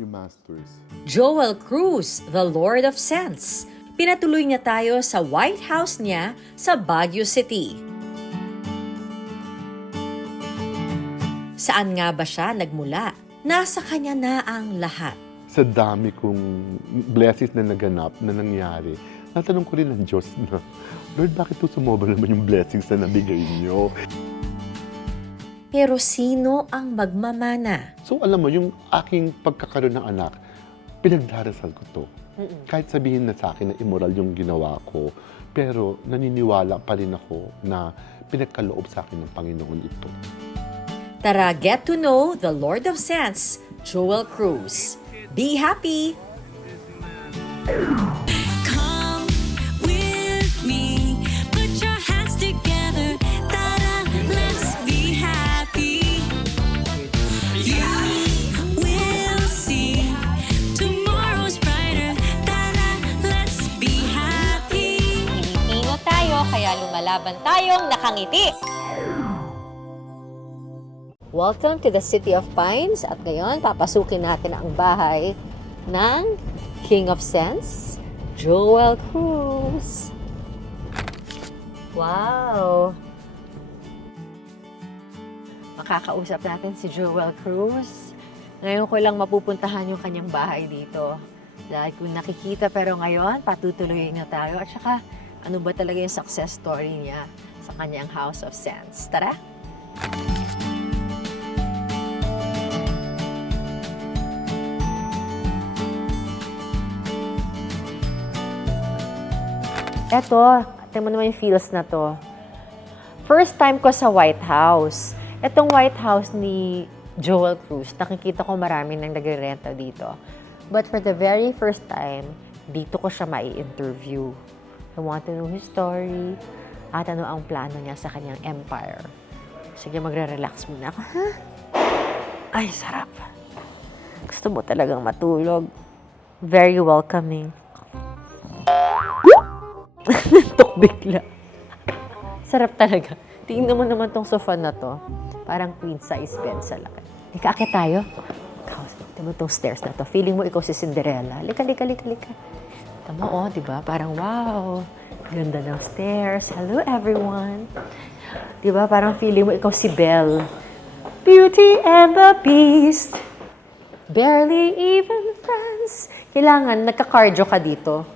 yung Masters. Joel Cruz, the Lord of Sense. Pinatuloy niya tayo sa White House niya sa Baguio City. Saan nga ba siya nagmula? Nasa kanya na ang lahat. Sa dami kong blessings na naganap, na nangyari, natanong ko rin ng Diyos na, Lord, bakit ito sumobra naman yung blessings na nabigay niyo? Pero sino ang magmamana? So alam mo, yung aking pagkakaroon ng anak, pinagdarasal ko to. Kahit sabihin na sa akin na immoral yung ginawa ko, pero naniniwala pa rin ako na pinagkaloob sa akin ng Panginoon ito. Tara, get to know the Lord of Sense, Joel Cruz. Be happy! Come with me, put your hands together, ta-da, let's be happy. You will see tomorrow's brighter, ta-da, let's be happy. Pilipino tayo, kaya lumalaban tayong nakangiti. Welcome to the City of Pines. At ngayon, papasukin natin ang bahay ng King of Sense, Joel Cruz. Wow! Makakausap natin si Joel Cruz. Ngayon ko lang mapupuntahan yung kanyang bahay dito. Dahil kung nakikita, pero ngayon, patutuloy na tayo. At saka, ano ba talaga yung success story niya sa kanyang House of Sense? Tara! Eto, tingnan mo naman yung feels na to. First time ko sa White House. Etong White House ni Joel Cruz, nakikita ko marami nang nagre-renta dito. But for the very first time, dito ko siya mai-interview. I want to know his story at ano ang plano niya sa kanyang empire. Sige, magre-relax muna ako, ha? Ay, sarap. Gusto mo talagang matulog. Very welcoming. Nantok bigla. Sarap talaga. Tingnan mo naman tong sofa na to. Parang queen size bed sa laki. Ika-akit tayo. Tingnan mo tong stairs na to. Feeling mo ikaw si Cinderella. Lika. Tama, oh, di ba? Parang wow. Ganda ng stairs. Hello, everyone. Di ba? Parang feeling mo ikaw si Belle. Beauty and the Beast. Barely even friends. Kailangan, nagka-cardio ka dito.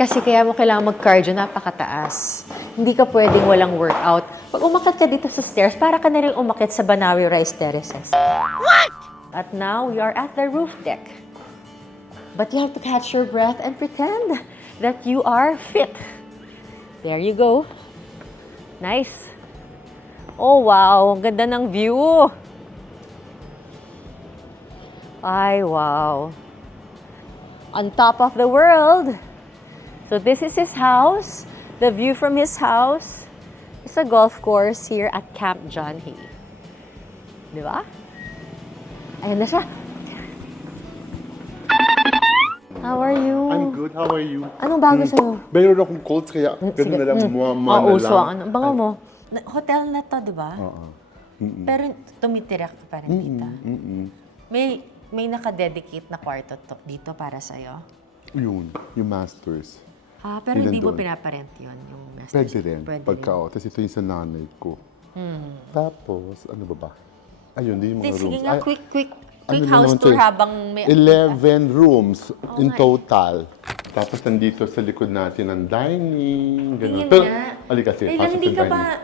Kasi kaya mo kailangan mag-cardio, napakataas. Hindi ka pwedeng walang workout. Pag umakyat ka dito sa stairs, para ka na rin umakyat sa Banawi Rice Terraces. What? At now, we are at the roof deck. But you have to catch your breath and pretend that you are fit. There you go. Nice. Oh, wow. Ang ganda ng view. Ay, wow. On top of the world. So this is his house. The view from his house is a golf course here at Camp John Hay. Di ba? Ayan na siya. How are you? I'm good, how are you? Anong bago sa'yo? Mayroon akong colds, kaya ganun na lang, muwa na uso lang. ang ano. Bango mo. Hotel na to, di ba? Oo. Pero tumitira ka pa rin dito. May naka-dedicate na kwarto dito para sa'yo? Yun, yung Masters. Pero Yun hindi mo nandun. pinaparent yun, yung master. Pwede rin, Tapos ito yung sa nanay ko. Tapos, ano ba? Ayun, di yung mga Sige rooms. nga, Ay, quick ano house naman tour to eh? habang may... 11 rooms in nga eh. total. Tapos nandito sa likod natin ang dining, gano'n. Tingin nga. Halika kasi, Kailan pasok hindi sa ka dining. ba...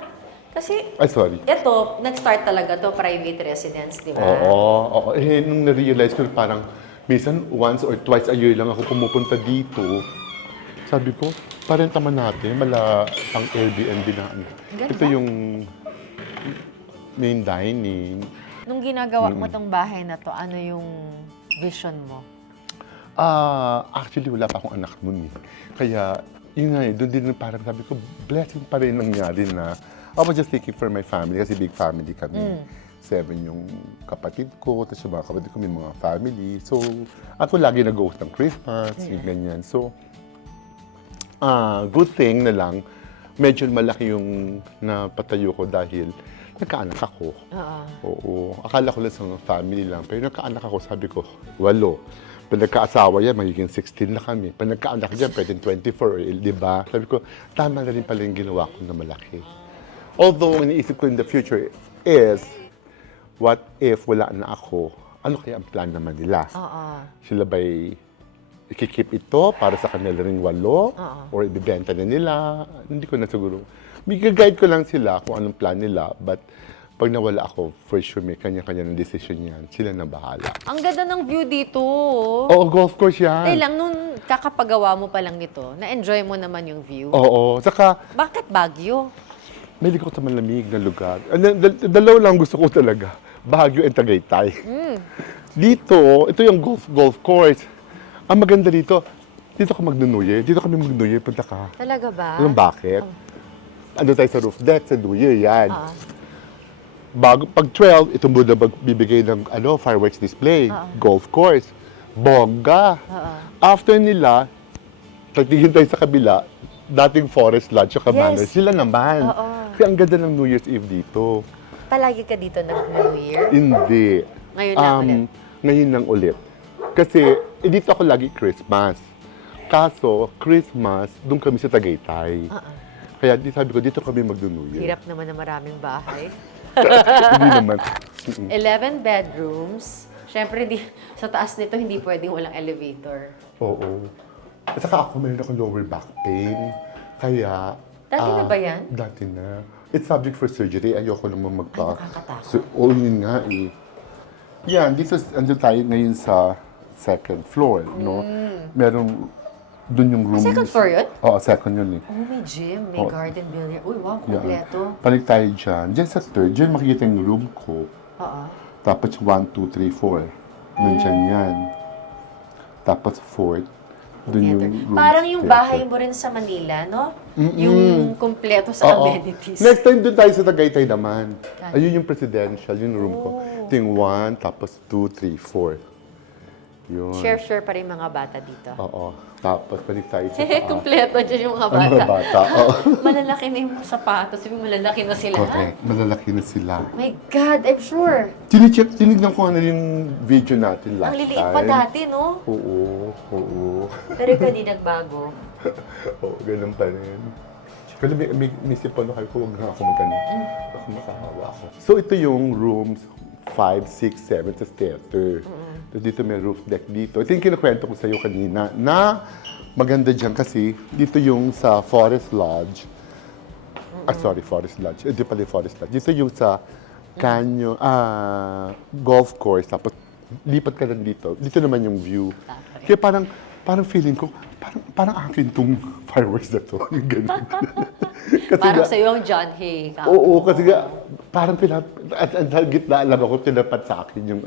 Kasi, Ay, sorry. ito, nag-start talaga to private residence, di ba? Oo. Eh, nung na-realize ko, parang minsan once or twice a year lang ako pumupunta dito. Sabi ko, parenta man natin, mala pang Airbnb na ano. Ganda. Ito yung main dining. Nung ginagawa mo tong bahay na to, ano yung vision mo? Actually, wala pa akong anak nun eh. Kaya, yun nga eh, doon din parang sabi ko, blessing pa rin nangyari na I was just thinking for my family, kasi big family kami. 7 yung kapatid ko, tapos yung mga kapatid ko may mga family. So, ako lagi nag-host ng Christmas, yung ganyan. So, good thing na lang, medyo malaki yung napatayo ko dahil nagkaanak ako. Oo. Oo. Akala ko lang sa family lang. Pero nagkaanak ako, sabi ko, 8. Pag nagkaasawa yan, magiging 16 na kami. Pag nagkaanak dyan, pwedeng 24, di ba? Sabi ko, tama na rin pala yung ginawa ko na malaki. Although, iniisip ko in the future is, what if wala na ako? Ano kaya ang plan naman nila? Oo. Sila ba'y ikikip ito para sa kanila ring 8? Or ibibenta na nila? Hindi ko na siguro. May guide ko lang sila kung anong plan nila. But pag nawala ako, for sure may kanya-kanya ng decision yan. Sila na bahala. Ang ganda ng view dito. Oo, golf course yan. Lang, nung kakapagawa mo pa lang nito, na-enjoy mo naman yung view. Oo. Saka, Bakit Baguio? mahilig ako sa malamig na lugar. Dalawa lang gusto ko talaga. Baguio and Tagaytay. Dito, ito yung golf course. Ang maganda dito ako mag-New Year. Dito kami mag-New Year. Punta ka. Talaga ba? Alam bakit? Ando tayo sa roof deck, sa New Year yan. Pag 12, itong Buddha bibigay ng fireworks display. Golf course. Bongga. After nila, tatingin tayo sa kabila, dating Forest Lodge, yung Manor. Sila naman. Kaya ang ganda ng New Year's Eve dito. Palagi ka dito nag-New Year? Hindi. Ngayon lang ulit? Ngayon lang ulit. Kasi, dito ako lagi Christmas. Kaso, Christmas, doon kami sa Tagaytay. Kaya sabi ko, dito kami mag-New Year. Hirap naman na maraming bahay. Hindi naman. 11 bedrooms. Siyempre, sa taas nito, hindi pwedeng walang elevator. Oo. At saka ako, mayroon akong lower back pain. Kaya... Dati na ba yan? Dati na. It's subject for surgery. Ayoko naman magpa... nakakatakot. Oo, yun nga eh. Yan, dito, andun tayo ngayon sa second floor, no? Meron, dun yung room. Second floor yun? Oo, second yun eh. Oh, may gym, may garden billiard. Uy, wow, kompleto. Balik tayo dyan. Dyan sa third, dyan makikita yung room ko. Oo. Tapos 1, 2, 3, 4. Nandyan yan. Tapos fourth, dun yung room. Parang yung bahay mo rin sa Manila, no? Yung kompleto sa amenities. Next time dun tayo sa Tagaytay naman. Ayun yung presidential, yung room ko. Ito yung 1, tapos 2, 3, 4. Yun. Share pa rin mga bata dito. Oo. Tapos balik tayo sa taas. Kompleto dyan yung mga Ang bata. mga bata, oo. Malalaki na yung sapatos. Yung malalaki na sila. Correct. Malalaki na sila. My God, I'm sure. Tinignan ko ano yung video natin last Ang time. liliit pa dati, no? Oo. Pero ikaw di nagbago. Oo, ganun pa rin. Pero may sipon kayo ko, huwag na ako mag-ano. Baka makahawa ako. So ito yung rooms 5, 6, 7 sa theater. Tapos dito may roof deck dito. Ito yung kinukwento ko sa iyo kanina na maganda dyan kasi dito yung sa Forest Lodge. Forest Lodge. Hindi pala yung Forest Lodge. Dito yung sa Canyon, golf course. Tapos lipat ka lang dito. Dito naman yung view. Kaya parang feeling ko, parang akin tong fireworks na to. Yung ganun. Kasi Parang nga- sa'yo ang John Hay. Oo, kasi nga, parang at sa gitna lang ako, tinapat sa akin yung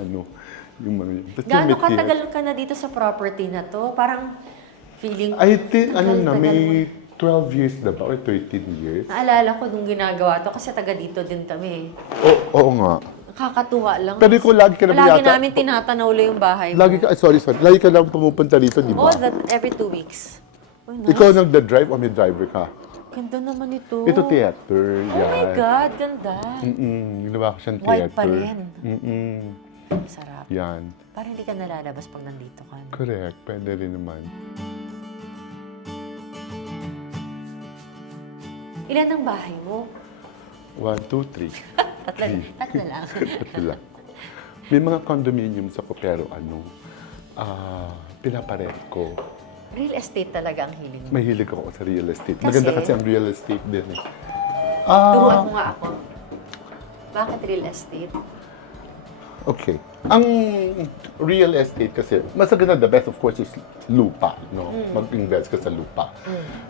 yung mga yun. Tapos yung Gaano may tears. katagal ka na dito sa property na to? Parang feeling I think, tagal may 12 years na ba? Or 13 years? Naalala ko nung ginagawa to kasi taga dito din kami. Oo nga. Nakakatuwa lang. Pero ikaw lagi ka naman Lagi yata. namin tinatanaw lang yung bahay mo. Lagi ka, sorry. Lagi ka lang pumupunta dito, di ba? Every 2 weeks. Uy, nice. Ikaw nagda-drive o may driver ka? Ganda naman ito. Ito theater, Oh my yan. God, ganda. Ginawa ko siyang theater. White pa rin. Sarap. Yan. Parang hindi ka nalalabas pag nandito ka. Correct. Pwede rin naman. Ilan ang bahay mo? 1, 2, 3. Tatlo lang. Ito lang. May mga condominiums ako pero pinaparent ko. Real estate talaga ang hiling mo. Mahilig ako sa real estate. Kasi? Maganda kasi ang real estate din eh. Turuan mo nga ako. Bakit real estate? Okay. Ang real estate kasi, mas maganda, the best of course is lupa, no? Mag-invest ka sa lupa.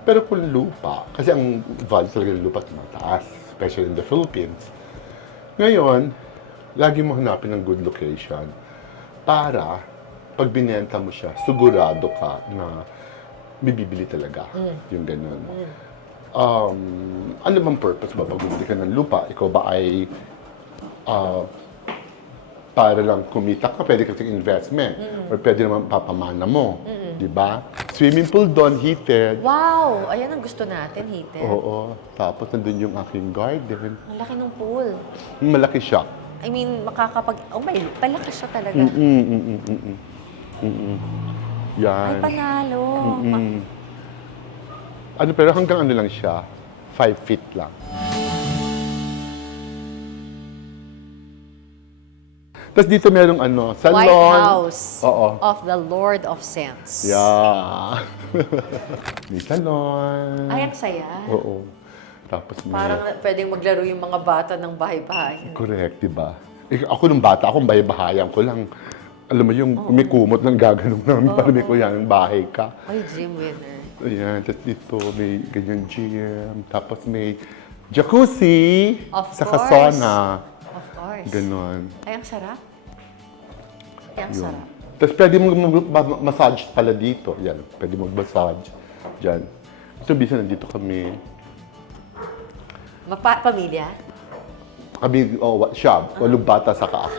Pero kung lupa, kasi ang value talaga ng lupa tumataas, especially in the Philippines. Ngayon, lagi mo hanapin ng good location para pag binenta mo siya, sigurado ka na bibili talaga. Yung ganun. Ano bang purpose ba pag bumili ka ng lupa? Ikaw ba ay para lang kumita ka, pwede kasing investment, or pwede naman papamana mo. Di ba? Swimming pool doon, heated. Wow! Ayan ang gusto natin, heated. Oo. Tapos nandun yung aking garden. Ang laki ng pool. Malaki siya. I mean, oh my, palaki siya talaga. Yan. Ay, panalo. Ano, pero hanggang ano lang siya, 5 feet lang. Tapos dito merong ano, salon. White House Oo. of the Lord of Sense. Yeah. May salon. Ay, ang saya. Oo. Tapos may... Parang pwedeng maglaro yung mga bata ng bahay-bahay. Correct, di ba? Eh, ako nung bata, akong bahay-bahayan ko lang. Alam mo yung may kumot ng gaganong namin para may kuya ng bahay ka. Ay, gym winner. Ayan, tapos dito may ganyan gym. Tapos may jacuzzi. Of Saka course. sauna. Of course. Ganon. Ay, ang sarap. Ay, ang Yun. sarap. Tapos pwede mo massage pala dito. Yan, pwede mag-massage. Diyan. Ito, bisa nandito kami. Pamilya? Kami, siya, walong bata sa ako.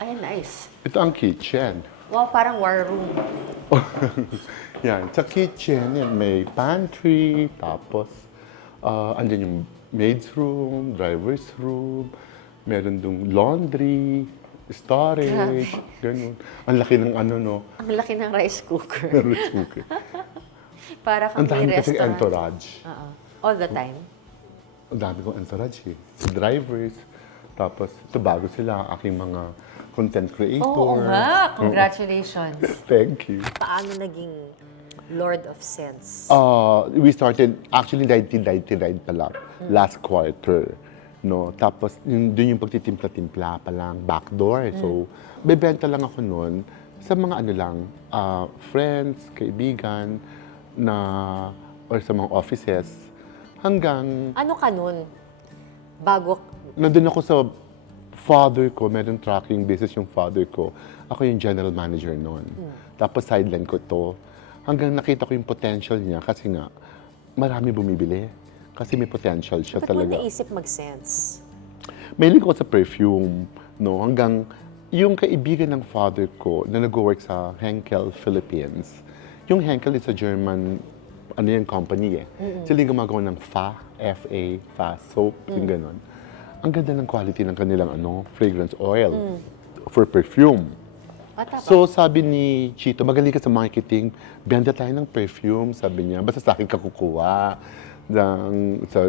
Ay, nice. Ito ang kitchen. Wow, parang war room. Yan, sa kitchen, yan, may pantry, tapos, andyan yung maid's room, driver's room, meron dong laundry, storage, ganun. Ang laki ng ano, no? Ang laki ng rice cooker. Rice cooker. Para kang Ang dami may kasi restaurant. entourage. Oo. All the time. Ang dami kong entourage eh. Si drivers, tapos ito bago sila, ang aking mga content creator. Oo nga. Congratulations. Thank you. Paano naging Lord of Sense? We started, actually 1999 pa lang, last quarter. No? Tapos doon yung pagtitimpla-timpla pa lang, backdoor. So, bebenta lang ako noon sa mga ano lang, friends, kaibigan, or sa mga offices, hanggang Ano ka nun? Bago, nandun ako sa father ko, meron tracking business yung father ko. Ako yung general manager noon. Tapos sideline ko to. Hanggang nakita ko yung potential niya kasi nga, marami bumibili. Kasi may potential siya ba't mo talaga. naisip mag-sense? Mahilig ako sa perfume, no? Hanggang yung kaibigan ng father ko na nag-work sa Henkel Philippines. Yung Henkel is a German, ano yung company eh. Sila yung gumagawa ng FA soap, yung ganon. Ang ganda ng quality ng kanilang fragrance oil for perfume. So sabi ni Chito, magaling ka sa marketing, benta tayo ng perfume, sabi niya. Basta sa akin ka kukuha. Sa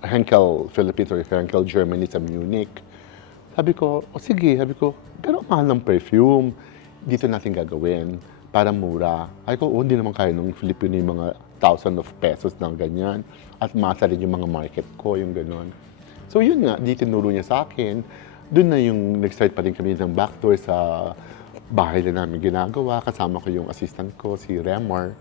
Henkel Philippines or Henkel Germany sa Munich. Sabi ko, sige, pero mahal ng perfume. Dito natin gagawin para mura. Ay ko, hindi naman kaya ng Filipino yung mga thousands of pesos ng ganyan. At masa rin yung mga market ko, yung ganon. So yun nga, di tinuro niya sa akin. Doon na yung nag-start pa rin kami ng backdoor sa bahay na namin ginagawa. Kasama ko yung assistant ko, si Remar.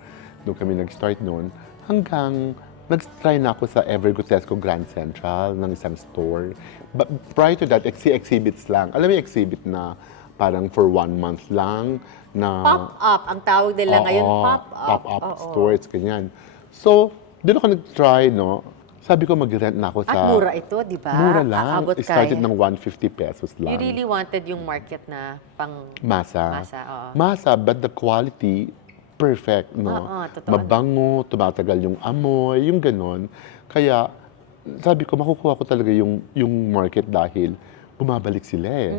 Doon kami nag-start noon. Hanggang nag-try na ako sa Evergotesco Grand Central ng isang store. But prior to that, exhibits lang. Alam mo yung exhibit na parang for 1 month lang na... Pop-up. Ang tawag nila ngayon, pop-up. Pop-up Oo. stores, ganyan. So, doon ako nag-try, no? Sabi ko mag-rent na ako sa... At mura ito, di ba? Mura lang. Aabot It started kaya. ng 150 pesos lang. You really wanted yung market na pang... Masa. Masa, oo. Masa, but the quality, perfect, no? Oo, totoo. Mabango, tumatagal yung amoy, yung ganon. Kaya, sabi ko, makukuha ko talaga yung market dahil bumabalik sila eh.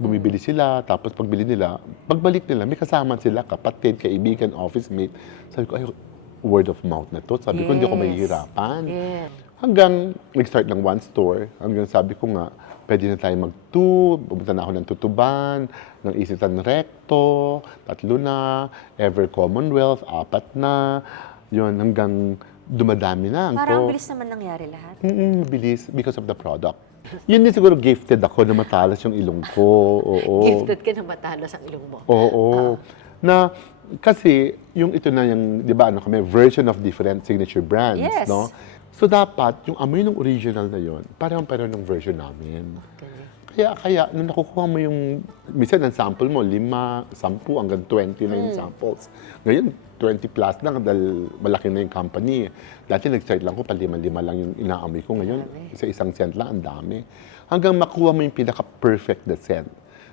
Bumibili sila, tapos pagbili nila, pagbalik nila, may kasama sila, kapatid, kaibigan, office mate. Sabi ko, ay, word of mouth na to. Sabi ko, hindi ako Yes. mahihirapan. Yeah. Hanggang nag-start ng one store, hanggang sabi ko nga, pwede na tayo mag-2, pumunta na ako ng Tutuban, ng Isitan Recto, 3 na, Ever Commonwealth, 4 na, yun, hanggang dumadami na. Parang bilis naman nangyari lahat. Bilis, because of the product. Yun din siguro gifted ako na matalas yung ilong ko. Oo. Gifted ka na matalas ang ilong mo. Oo. Na, kasi, yung ito na yung, di ba, kami, version of different signature brands, Yes. no? So, dapat, yung amoy ng original na yon parang-pareho ng version namin. Kaya, nung nakukuha mo yung, minsan ang sample mo, 5, 10, hanggang 20 na yung samples. Ngayon, 20 plus lang dahil malaki na yung company. Dati nag-start lang ko, pa 5 lang yung inaamoy ko. Ngayon, sa 1 cent lang, ang dami. Hanggang makuha mo yung pinaka-perfect na scent.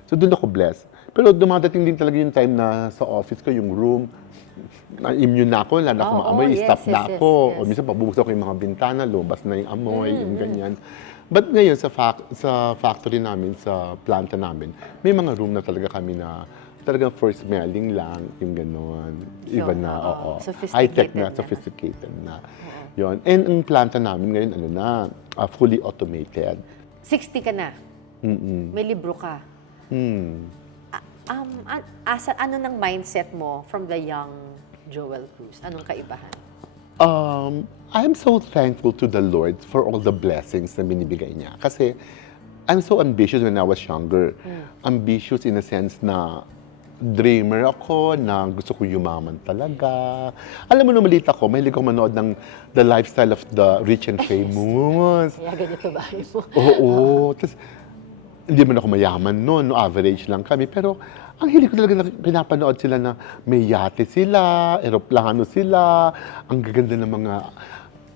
So doon ako blessed. Pero dumadating din talaga yung time na sa office ko, yung room, na-immune na ako, wala na akong Oo, maamoy, yes, stop na yes, ako. yes. O minsan pabubuksan ko yung mga bintana, lumabas na yung amoy, yung ganyan. But ngayon, sa factory namin, sa planta namin, may mga room na talaga kami na talagang first smelling lang, yung gano'n. Iba Yun, na, oo. oo. Sophisticated High-tech na, na. sophisticated na. Yun. And ang planta namin ngayon, ano na, fully automated. 60 ka na. May libro ka. Ano ng mindset mo from the young Joel Cruz? Anong kaibahan? I'm so thankful to the Lord for all the blessings na binibigay niya. Kasi I'm so ambitious when I was younger. Ambitious in a sense na dreamer ako, na gusto ko yumaman talaga. Alam mo, nung maliit ako, mahilig ako manood ng The Lifestyle of the Rich and Famous. Kaya ganito ba mo? Oo. Tapos, hindi man ako mayaman noon, no, average lang kami. Pero, ang hilig ko talaga na pinapanood sila na may yate sila, eroplano sila, ang gaganda ng mga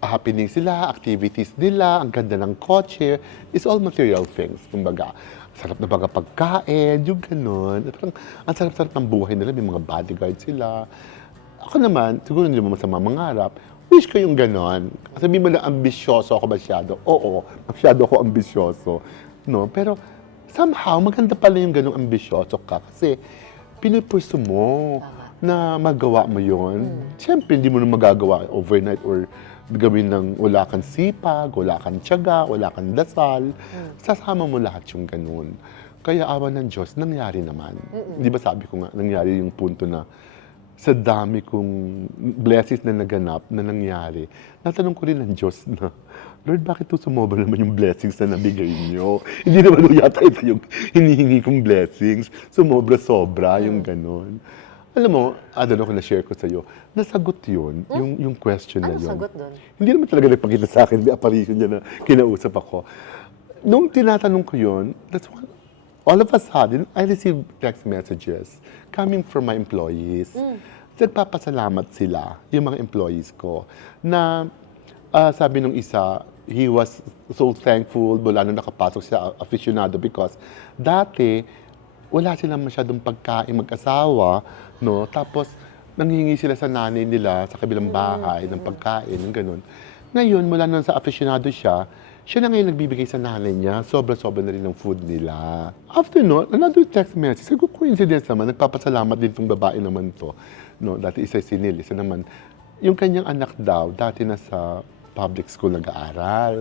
happening sila, activities nila, ang ganda ng kotse. It's all material things, kumbaga. Sarap na baga pagkain, yung ganun. Parang, ang sarap-sarap ng buhay nila, may mga bodyguard sila. Ako naman, siguro hindi mo masama mangarap, wish ko yung ganon. Sabihin mo na ambisyoso ako masyado. Oo, masyado ako ambisyoso. No? Pero somehow, maganda pala yung ganong ambisyoso ka kasi pinipurso mo na magawa mo yun. Siyempre, hindi mo na magagawa overnight or gawin ng wala kang sipag, wala kang tiyaga, wala kang dasal. Sasama mo lahat yung ganun. Kaya awa ng Diyos, nangyari naman. Di ba sabi ko nga, nangyari yung punto na sa dami kong blessings na naganap, na nangyari, natanong ko rin ng Diyos na, Lord, bakit to sumobra naman yung blessings na nabigay niyo? Hindi naman yata ito yung hinihingi kong blessings. Sumobra-sobra, yung ganon. Alam mo, ko na-share ko sa'yo, nasagot yun, yung question na Ano yun. sagot doon? Hindi naman talaga nagpakita sa akin, may apparition niya na kinausap ako. Nung tinatanong ko yun, all of a sudden, I received text messages coming from my employees. Nagpapasalamat sila, yung mga employees ko, na sabi nung isa, he was so thankful mula nung nakapasok siya aficionado because dati, wala silang masyadong pagkain mag-asawa, no? Tapos, nanghihingi sila sa nanay nila sa kabilang bahay ng pagkain, ng ganun. Ngayon, mula nung sa aficionado siya na ngayon nagbibigay sa nanay niya, sobra-sobra na rin ng food nila. After no, another text message, sabi ko, coincidence naman, nagpapasalamat din tong babae naman to. No, dati isa si Neil, isa naman. Yung kanyang anak daw, dati nasa public school nag-aaral.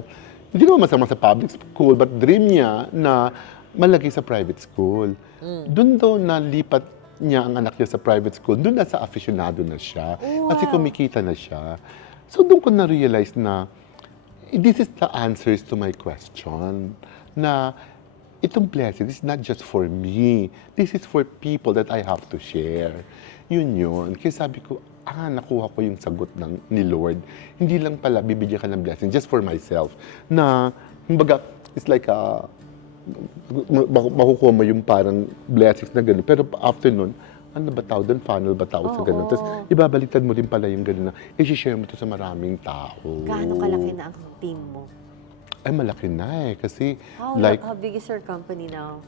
Hindi naman masama sa public school, but dream niya na malagay sa private school. Doon daw nalipat niya ang anak niya sa private school. Doon na sa aficionado na siya. Kasi kumikita na siya. So doon ko na-realize na this is the answers to my question. Na itong blessing is not just for me. This is for people that I have to share. Yun. Kaya sabi ko, nakuha ko yung sagot ni Lord. Hindi lang pala bibigyan ka ng blessing just for myself. Na, kumbaga, it's like makukuha mo yung parang blessings na gano'n. Pero after nun, ano ba tawag doon? Funnel ba tawag sa gano'n? Tapos ibabaliktad mo din pala yung gano'n na i-share mo to sa maraming tao. Gaano kalaki na ang team mo? Ay, malaki na eh. Kasi How big is your company now?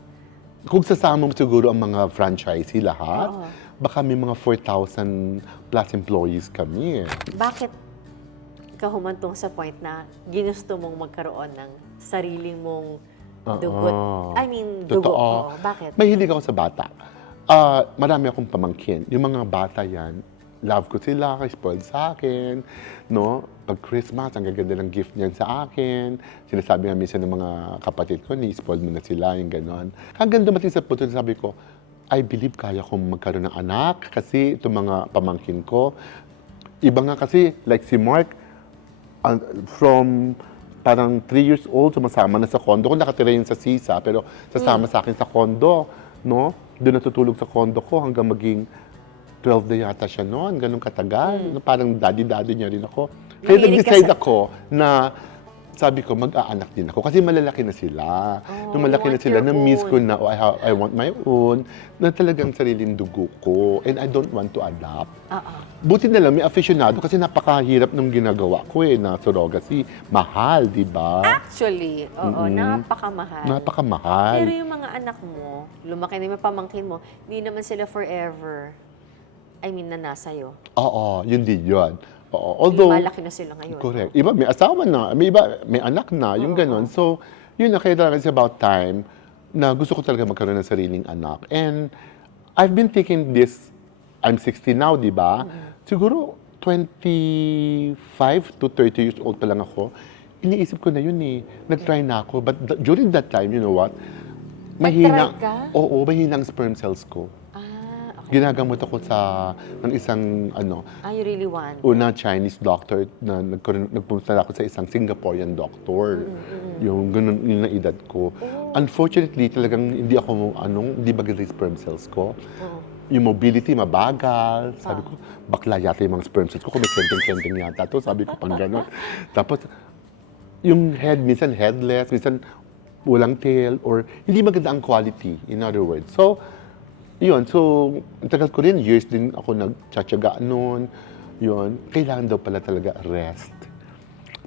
kung sasama mo siguro ang mga franchisee lahat, baka may mga 4,000 plus employees kami eh. Bakit ka humantong sa point na ginusto mong magkaroon ng sarili mong dugot? I mean, dugo. Totoo. Bakit? Mahilig ako sa bata. Marami akong pamangkin. Yung mga bata yan, love ko sila, spoiled sa akin. No? Pag Christmas, ang gaganda ng gift niyan sa akin. Sinasabi nga minsan ng mga kapatid ko, ni-spoiled mo na sila, yung ganon. Hanggang dumating sa punto na sabi ko, I believe kaya kong magkaroon ng anak kasi itong mga pamangkin ko. Iba nga kasi, like si Mark, from parang 3 years old, sumasama na sa condo. Kung nakatira yun sa Sisa, pero sasama sa akin sa condo. No? Doon natutulog sa condo ko hanggang maging 12 na yata siya noon. Ganun katagal. Parang daddy-daddy niya rin ako. Kaya Mahilig ka nag-decide sa- ako na sabi ko, mag-aanak din ako. Kasi malalaki na sila. Nung malaki na want sila, your na-miss ko own. na, I want my own, na talagang sariling dugo ko. And I don't want to adapt. Buti na lang, may aficionado kasi napakahirap nung ginagawa ko na surrogacy. Mahal, di ba? Actually, oo, napakamahal. Napakamahal. Pero yung mga anak mo, lumaki na yung pamangkin mo, hindi naman sila forever, I mean, na nasa'yo. Oo, yun din yun. Oo. Although, Lumalaki na sila ngayon. correct. Iba, may asawa na. May iba, may anak na. Yung ganon. So, yun na, kaya talaga it's about time na gusto ko talaga magkaroon ng sariling anak. And I've been thinking this, I'm 60 now, di ba? Siguro, 25 to 30 years old pa lang ako. Iniisip ko na yun eh. Nag-try na ako. But during that time, you know what? Nag-try ka? Oo, mahina ang sperm cells ko. Okay. Ginagamot ako ng isang, You really want? una Chinese doctor na nagpunta ako sa isang Singaporean doctor. Yung ganun yung na edad ko. Unfortunately, talagang hindi ako hindi maganda yung sperm cells ko. Yung mobility mabagal. Sabi ko, bakla yata yung mga sperm cells ko. Kung may kending-kending yata to. Sabi ko pang gano'n. Tapos, yung head, minsan headless, minsan walang tail, or hindi maganda ang quality, in other words. So, yun. So, ang tagal ko rin, years din ako nagtsatsaga noon. Yun. Kailangan daw pala talaga rest.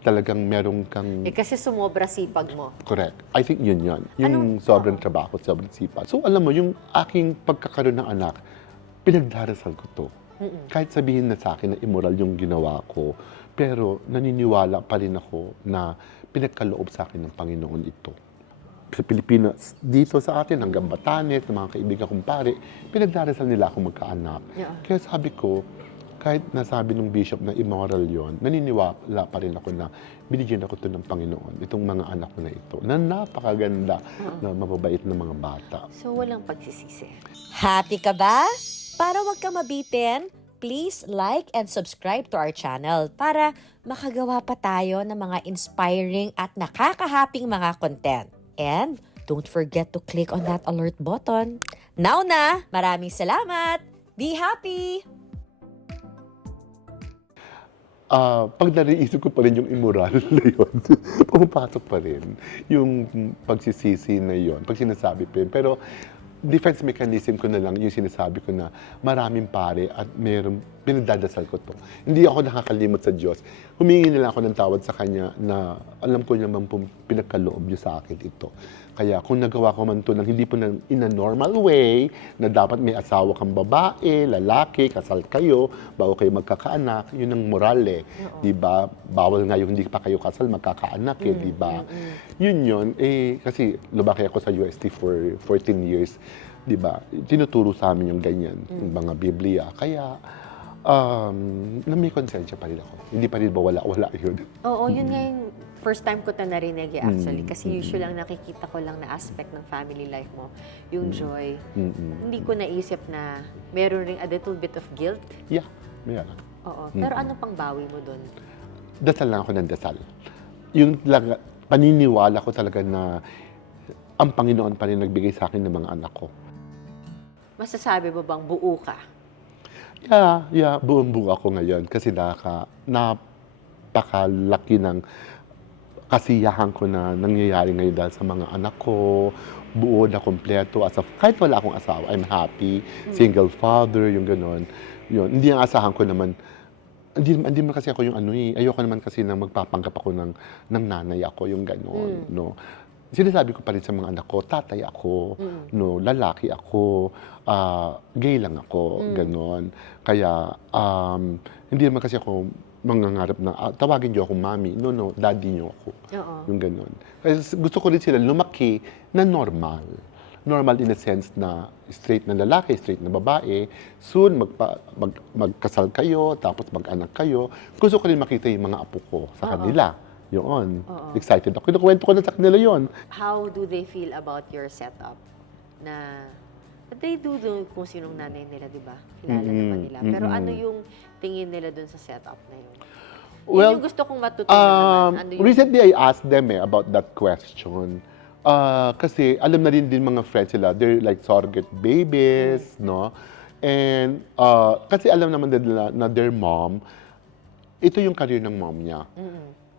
Talagang meron kang... kasi sumobra sipag mo. Correct. I think yun. Yung sobrang trabaho, sobrang sipag. So, alam mo, yung aking pagkakaroon ng anak, pinagdarasal ko to. Kahit sabihin na sa akin na immoral yung ginawa ko, pero naniniwala pa rin ako na pinagkaloob sa akin ng Panginoon ito. Sa Pilipinas, dito sa atin, hanggang Batanes, ng mga kaibigan kong pare, pinagdarasal nila akong magkaanak. Yeah. Kaya sabi ko, kahit nasabi ng bishop na immoral yon, naniniwala pa rin ako na binigyan ako to ng Panginoon, itong mga anak ko na ito, na napakaganda, na mababait ng mga bata. So, walang pagsisisi. Happy ka ba? Para wag ka mabitin, please like and subscribe to our channel para makagawa pa tayo ng mga inspiring at nakakahaping mga content. And don't forget to click on that alert button. Now na! Maraming salamat! Be happy! Pag nariisip ko pa rin yung immoral na yun, pumapasok pa rin yung pagsisisi na yun, pag sinasabi pa yun. Pero defense mechanism ko na lang yung sinasabi ko na maraming pare at mayroong pinagdadasal ko to. Hindi ako nakakalimot sa Diyos. Humingi na lang ako ng tawad sa Kanya na alam ko naman po pinagkaloob niyo sa akin ito. Kaya kung nagawa ko man to ng hindi po in a normal way, na dapat may asawa kang babae, lalaki, kasal kayo, bago kayo magkakaanak, yun ang moral eh. Diba? Bawal nga yung hindi pa kayo kasal, magkakaanak eh, diba? Yun, kasi lumaki ako sa UST for 14 years, diba? Tinuturo sa amin yung ganyan, yung mga Biblia. Kaya, na may konsensya pa rin ako. Hindi pa rin ba wala yun? Oo, yun nga yung first time ko ito narinig actually. Kasi usually lang nakikita ko lang na aspect ng family life mo, yung joy. Hindi ko naisip na meron ring a little bit of guilt. Yeah, yeah. Oo. Pero ano pang bawi mo dun? Dasal lang ako ng dasal. Yung paniniwala ko talaga na ang Panginoon pa rin nagbigay sa akin ng mga anak ko. Masasabi mo bang buo ka? Yeah, buong-buo ako ngayon kasi napakalaki ng kasiyahan ko na nangyayari ngayon dahil sa mga anak ko, buo na kompleto. Kahit wala akong asawa, I'm happy, single father, yung gano'n. Yun. Hindi ang asahan ko naman, hindi man kasi ako yung ayoko naman kasi na magpapanggap ako ng nanay ako, yung gano'n, no. Sinasabi ko pa rin sa mga anak ko, tatay ako, no, lalaki ako, gay lang ako, gano'n. Kaya, hindi naman kasi ako mangangarap na, tawagin niyo ako mami. No, daddy niyo ako. Yung gano'n. Kasi gusto ko rin sila lumaki na normal. Normal in a sense na straight na lalaki, straight na babae. Soon, magkasal kayo, tapos mag-anak kayo. Gusto ko rin makita yung mga apo ko sa kanila. Yun. Excited ako. Kinukwento ko na sa kanila yun. How do they feel about your setup? Na they do kung sinong nanay nila, di ba? Kilala naman nila. Pero ano yung tingin nila dun sa setup na yun? Well, yun yung gusto kong matutunan naman. Ano yung... recently I asked them about that question. Kasi alam na rin din mga friends sila, they're like surrogate babies, no? And kasi alam naman nila na their mom, ito yung career ng mom niya.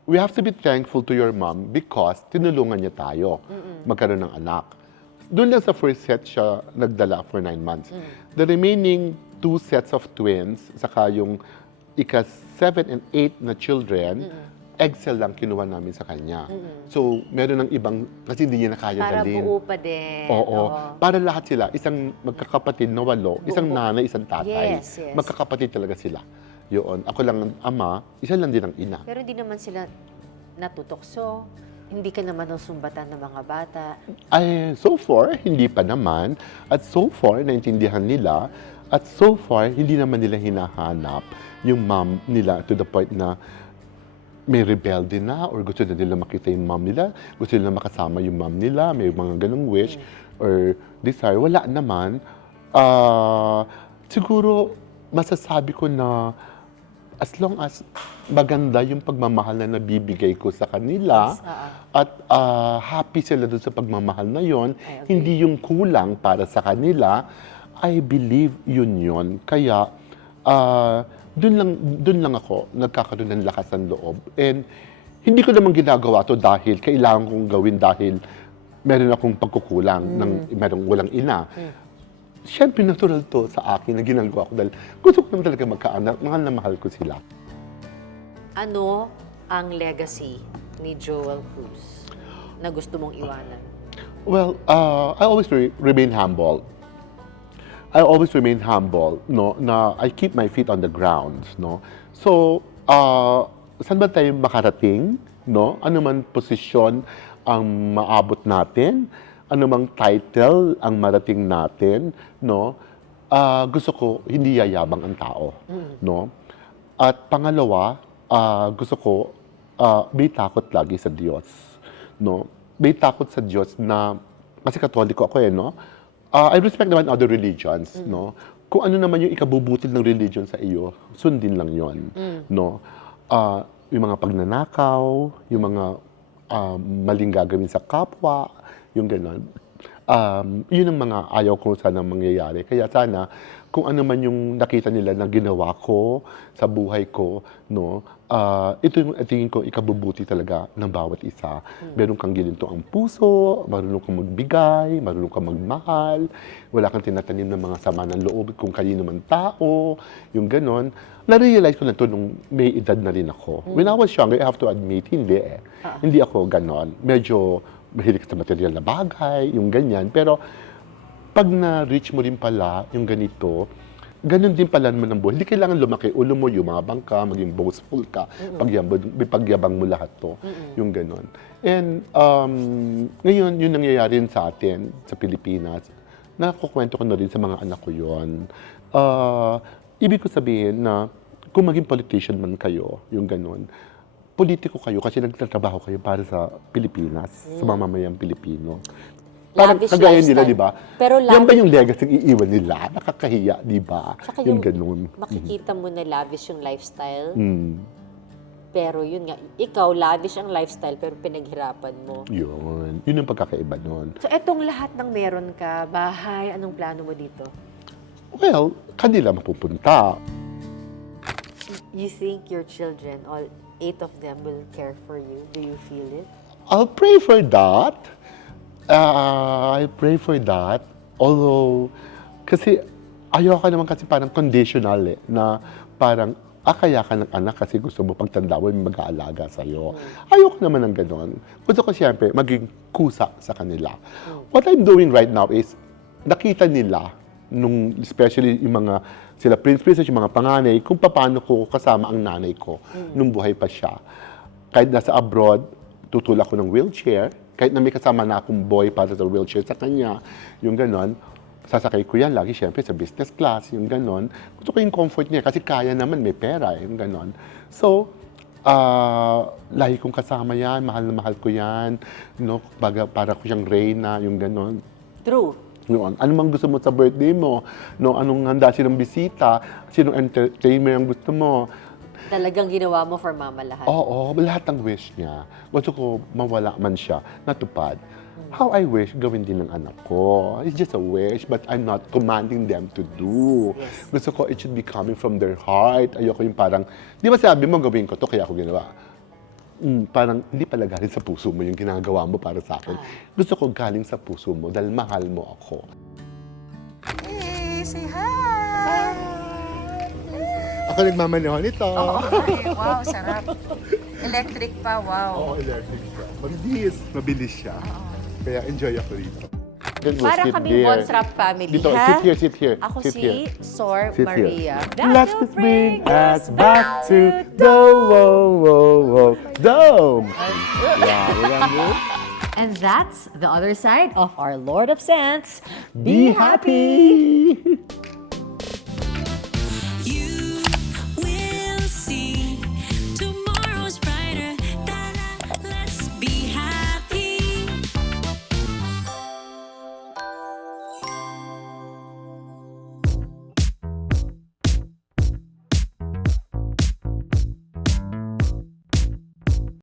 we have to be thankful to your mom because tinulungan niya tayo magkaroon ng anak. Doon lang sa first set siya nagdala for 9 months. The remaining 2 sets of twins, saka yung ika-7 and 8 na children, Excel lang kinuha namin sa kanya. So, meron ng ibang, kasi hindi niya na kaya Para dalhin. buo pa din. Oo. Para lahat sila, isang magkakapatid na 8, isang nanay, isang tatay. Yes, yes. Magkakapatid talaga sila. Yun. Ako lang ang ama, isa lang din ang ina. Pero hindi naman sila natutokso. Hindi ka naman ang sumbatan ng mga bata. Ay, so far, hindi pa naman. At so far, naintindihan nila. At so far, hindi naman nila hinahanap yung mom nila to the point na may rebelde na or gusto na nila makita yung mom nila, gusto nila makasama yung mom nila, may mga ganong wish or desire. Wala naman. Siguro, masasabi ko na as long as maganda yung pagmamahal na nabibigay ko sa kanila at happy sila doon sa pagmamahal na yon, hindi yung kulang para sa kanila, I believe yun. Kaya, doon lang ako nagkakaroon ng lakas ng loob. And hindi ko naman ginagawa to dahil kailangan kong gawin dahil meron akong pagkukulang ng merong walang ina. Siyempre, natural to sa akin na ginagawa ko dahil gusto ko naman talaga magkaanak, mahal na mahal ko sila. Ano ang legacy ni Joel Cruz na gusto mong iwanan? Well, I always remain humble. I always remain humble, no, na I keep my feet on the ground, no. So, saan ba tayo makarating, no? Ano man posisyon ang maabot natin, ano mang title ang marating natin, no? Gusto ko hindi yayabang ang tao, no? At pangalawa, gusto ko may takot lagi sa Diyos, no? May takot sa Diyos na kasi Katoliko ako no. I respect naman other religions, no? Kung ano naman yung ikabubutil ng religion sa iyo, sundin lang yon, no? Yung mga pagnanakaw, yung mga maling gagawin sa kapwa, yung gano'n. Yun ang mga ayaw ko sana mangyayari. Kaya sana, kung ano man yung nakita nila na ginawa ko sa buhay ko, no, ito yung tingin ko ikabubuti talaga ng bawat isa. Meron kang gininto ang puso, marunong kang magbigay, marunong kang magmahal, wala kang tinatanim ng mga sama ng loob kung kanino man tao, yung ganon. Na-realize ko na ito nung may edad na rin ako. When I was younger, I have to admit, hindi Hindi ako ganon. Medyo mahilig sa material na bagay, yung ganyan. Pero pag na-reach mo rin pala yung ganito, ganun din pala naman ang buhay. Hindi kailangan lumaki ulo mo, yumabang ka, maging boastful ka, pagyabang mo lahat to. Yung ganun. And ngayon, yun nangyayari rin sa atin, sa Pilipinas. Nakukwento ko na rin sa mga anak ko yun. Ibig ko sabihin na kung maging politician man kayo, yung ganun, politiko kayo kasi nagtatrabaho kayo para sa Pilipinas, sa mamamayang Pilipino. Parang Lavish kagaya nila, lifestyle. di ba? Pero yan ba lavish- yung legacy ang iiwan nila? Nakakahiya, di ba? Tsaka Yung ganun. makikita mo na lavish yung lifestyle, Mm. pero yun nga, ikaw lavish ang lifestyle pero pinaghirapan mo. Yun. Yun ang pagkakaiba nun. So, etong lahat ng meron ka, bahay, anong plano mo dito? Well, kanila mapupunta. You think your children, all 8 of them, will care for you? Do you feel it? I'll pray for that. I pray for that. Although, kasi ayoko naman kasi parang conditional na parang kaya ka ng anak kasi gusto mo pagtanda mo may mag-aalaga sa'yo. Ayoko naman ng ganon. Gusto ko siyempre maging kusa sa kanila. What I'm doing right now is nakita nila, especially yung mga sila princess, yung mga panganay, kung paano ko kasama ang nanay ko nung buhay pa siya. Kahit nasa abroad, tutulak ko ng wheelchair, kahit na may kasama na akong boy para sa wheelchair sa kanya, yung ganon, sasakay ko yan lagi siyempre sa business class, yung ganon. Gusto ko yung comfort niya kasi kaya naman, may pera, yung ganon. So, lagi kong kasama yan, mahal na mahal ko yan, no, para ko siyang reyna, yung ganon. True. Yun. Ano mang gusto mo sa birthday mo, no, anong handa, sinong bisita, sinong entertainer ang gusto mo. Talagang ginawa mo for mama lahat. Oo, lahat ng wish niya. Gusto ko mawala man siya, natupad. How I wish gawin din ng anak ko. It's just a wish, but I'm not commanding them to do. Yes. Gusto ko it should be coming from their heart. Ayoko yung parang, di ba sabi mo gawin ko to kaya ako ginawa? parang hindi pala galing sa puso mo yung ginagawa mo para sa akin. Gusto ko galing sa puso mo dahil mahal mo ako. Hey, say hi! Ako nagmamaneho nito. Ay, wow, sarap. Electric pa, wow. Oo, electric siya. Mabilis siya. Kaya enjoy ako rito. Then we'll Para sit kaming there. Bonsrap family, Dito, ha? sit here. Ako sit si here. Sor Sit Maria. here. Let us bring us back to Dome. Yeah, remember? And that's the other side of our Lord of Scents. Be happy!